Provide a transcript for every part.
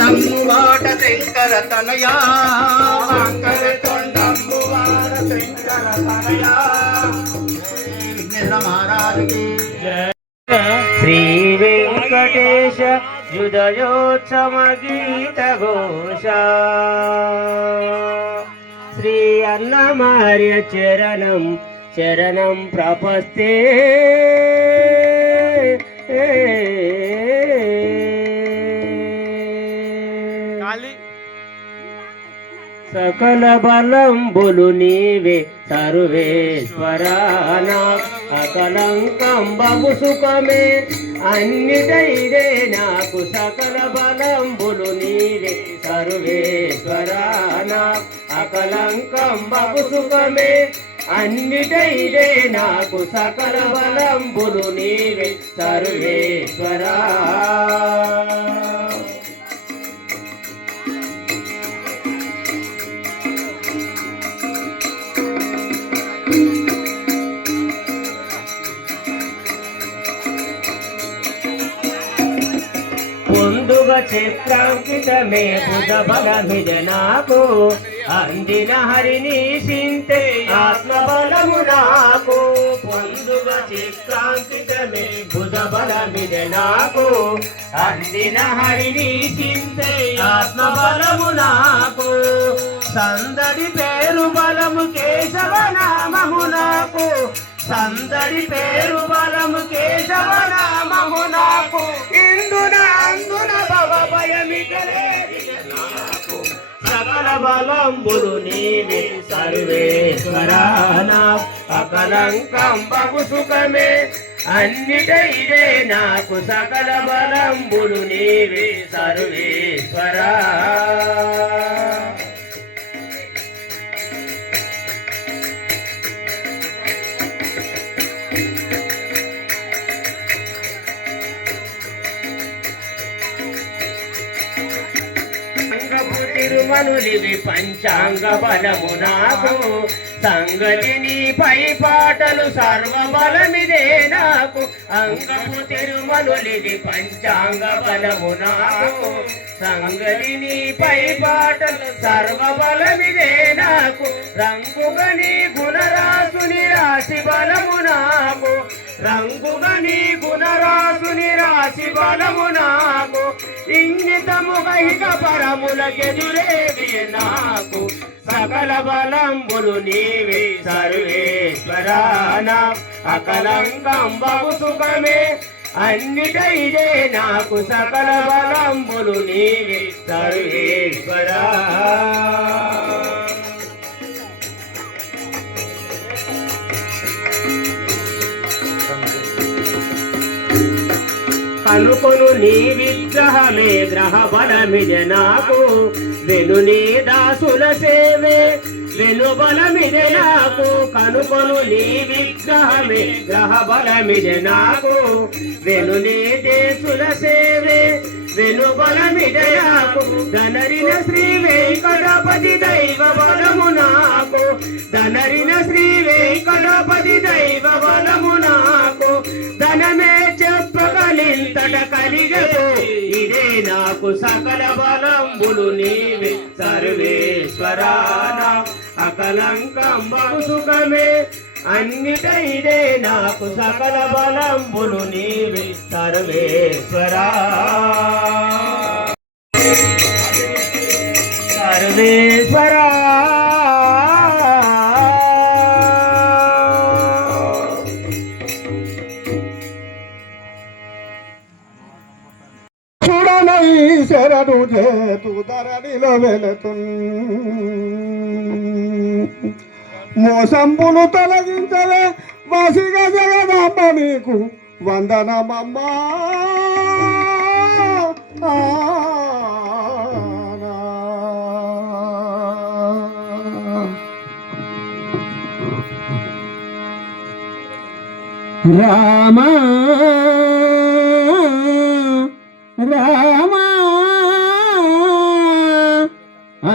తొండము శంకర తనయా. వంకర తొండంబు శంకర తనయా శ్రీ వెంకటేశ హృదయోత్సవ గీత ఘోష శ్రీ అన్నమార్య చరణం చరణం ప్రపస్తే. సకల బలంబులు నీవే సర్వేశ్వరానా. అకలంకం అకలంకంబము సుఖమే అన్నిటైదే నాకు సకల బలంబులు నీవే సర్వేశ్వరానా. అకలంకం అకలంకంబము సుఖమే అన్నిటైదే నాకు సకల బలంబులు నీవే సర్వేశ్వరా. ముందుగా చిత్రాంకితమే బుధ బలమిద నాకు అందిన హరిని సింతే ఆత్మబలము నాకు. ముందుగా చిత్రాంకితమే బుధ బలమిద నాకు అందిన హరిని సింతే ఆత్మబలము నాకు. సందడి పేరు బలము కేశవ నామము నాకు. సందడి పేరు బలము కేశవ నామము నాకు. సకల బలంబుడు నీవే సర్వేశ్వరానా. అకలంకం బహు సుఖమే. అన్నిటైదే నాకు సకల బలంబుడు నీవే సర్వేశ్వరా. కనులివి పంచాంగ బలము నాకు సంగతిని పై పాటలు సర్వ బలమిదే నాకు. అంగము తిరుమనులివి పంచాంగ బలము నాకు సంగతిని పై పాటలు సర్వ బలమిదే నాకు. రంగుగని గుణరాసుని రాశి బలము నాకు రంగుగని గుణరాసుని రాశి బలము నాకు. ఇంగితముగా ఇక పరములకెదురేది నాకు. సకల బలంబులు నీవే సర్వేశ్వరానా అకలంకం బహు సుఖమే అన్నిటైదే నాకు. సకల బలంబులు నీవే సర్వేశ్వరా కనుకొను నీ విగ్రహమే గ్రహ బలమిది నాకు. వెను నీ దాసుల సేవే వెను బలమిది నాకు. కనుకొను నీ విగ్రహమే గ్రహ బలమిది నాకు. వెను నీ దేశుల సేవే వెను బలమిది నాకు. ధనరిన శ్రీ వెంకటపతి దైవ బలము నాకు. ధనరిన శ్రీ వెంకటపతి దైవ బలము చెప్పగలింతట కలిగదు ఇదే నాకు సకల బలంబులు నీవే. సర్వేశ్వరానా అకలంకం బహుసుఖమే. అన్నిట ఇదే నాకు సకల బలంబులు నీవే. సర్వేశ్వరా. సర్వేశ్వరా. శరణు చేతు ధరణిలో వెళుతు మోసంబులు తొలగించలే వసిగా జగదమ్మ నీకు వందనమమ్మా. రామా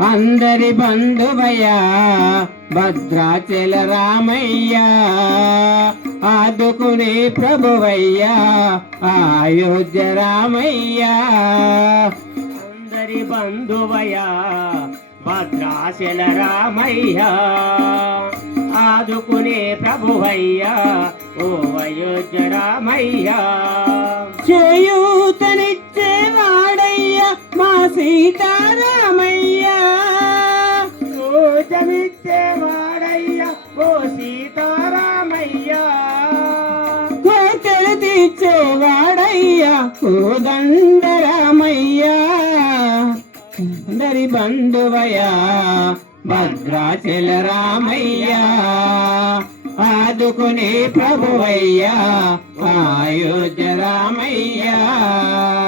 అందరి బంధువయ్యా భద్రాచల రామయ్యా ఆదుకునే ప్రభువయ్యా అయోధ్య రామయ్యా. అందరి బంధువయ్యా భద్రాచల రామయ్యా ఆదుకునే ప్రభువయ్యా ఓ అయోధ్య రామయ్యా. చేయూతనిచ్చ వాడయ్య దరి బంధువయా భద్రాచల రామయ్యా ఆదుకునే ప్రభువయ్యా ఆయోజ రామయ్యా.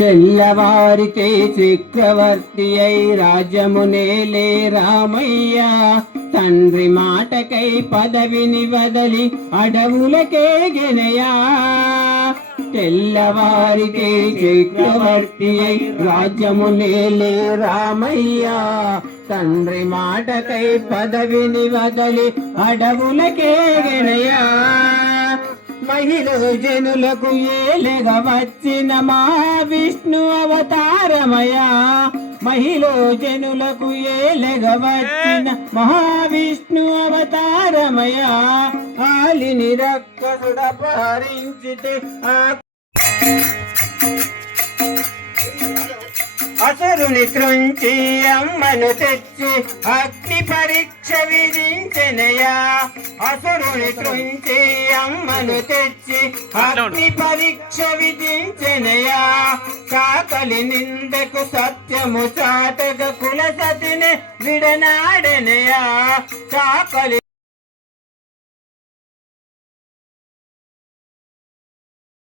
తెల్లవారితే చక్రవర్తి అయి రాజ్యమునేలే రామయ్య. తండ్రి మాటకై పదవిని వదలి అడవులకే గెనయా. తెల్లవారితే చక్రవర్తి అయి రాజ్యమునేలే రామయ్య. తండ్రి మాటకై పదవిని వదలి అడవులకే గెనయా. మహిళ జనులకు ఏలెగ వచ్చిన మా విష్ణు అవతారమయా. మహిళ జనులకు ఏలుగా వచ్చిన మహావిష్ణు అవతారమయా. ఆలిని రక్కసుడ పారించితే ఆ అసరుని త్రుంచి అమ్మను తెచ్చి అగ్ని పరీక్ష విధించెనయా. అసరుని త్రుంచి అమ్మను తెచ్చి అగ్ని పరీక్ష విధించెనయా. కాకలి నిందకు సత్యము చాటక కుల సతిని విడనాడెనయా. చాకలి